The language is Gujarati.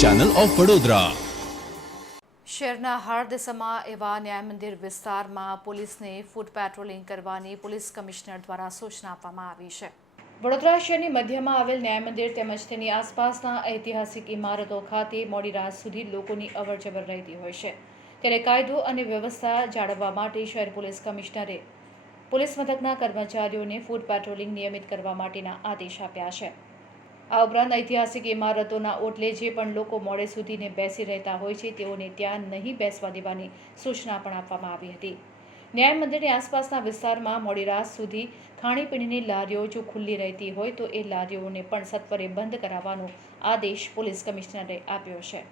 ચેનલ ઓફ વડોદરા શહેરના હરદસમાં એવા ન્યાય મંદિર વિસ્તારમાં પોલીસને ફૂટ પેટ્રોલિંગ કરવાની પોલીસ કમિશનર દ્વારા સૂચના આપવામાં આવી છે. વડોદરા શહેરની મધ્યમાં આવેલ ન્યાય મંદિર તેમજ તેની આસપાસના ઐતિહાસિક ઇમારતો ખાતે મોડી રાત સુધી લોકોની અવરજવર રહેતી હોય છે. ત્યારે કાયદો અને વ્યવસ્થા જાળવવા માટે શહેર પોલીસ કમિશનરે પોલીસ મથકના કર્મચારીઓને ફૂટ પેટ્રોલિંગ નિયમિત કરવા માટેના આદેશ આપ્યા છે. આ ઉપરાંત ઐતિહાસિક ઇમારતોના ઓટલે જે પણ લોકો મોડે સુધીને બેસી રહેતા હોય છે, તેઓને ત્યાં નહીં બેસવા દેવાની સૂચના પણ આપવામાં આવી હતી. ન્યાય મંદિરની આસપાસના વિસ્તારમાં મોડી રાત સુધી ખાણીપીણીની લારીઓ જો ખુલ્લી રહેતી હોય, તો એ લારીઓને પણ સત્વરે બંધ કરાવવાનો આદેશ પોલીસ કમિશનરે આપ્યો છે.